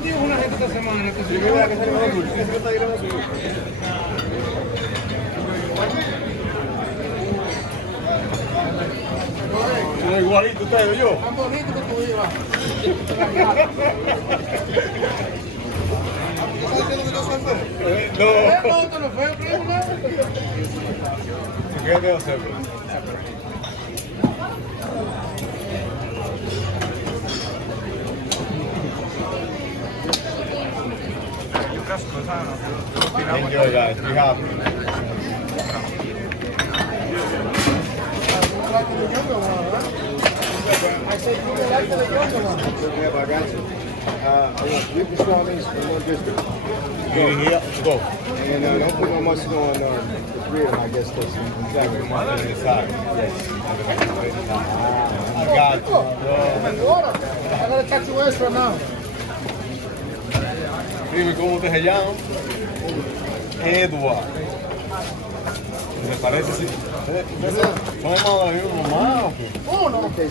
vendido una gente esta semana. Que Sí, mira que salimos los dulces. ¿Qué está grabando? Igualito usted, yo. Tan bonito que tú ibas. No. ¿Esto no fue, primo? ¿Qué debo hacer? Enjoy, guys. Be happy. I said you would like the younger one. Yeah, I got you. I want 3 pastrami's and 1 biscuit. Get it here, go. And don't put no mustard on the 3 of them, I guess, because exactly one on the side. Yes. I got you. Water. I gotta catch you extra now. Dime cómo te se llama. Edward. ¿Me parece así? ¿Vamos a ver uno más o qué? Oh, no, okay.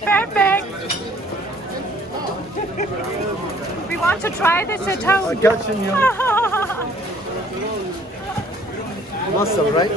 Perfect. We want to try this at home. I got you. Muscle, right?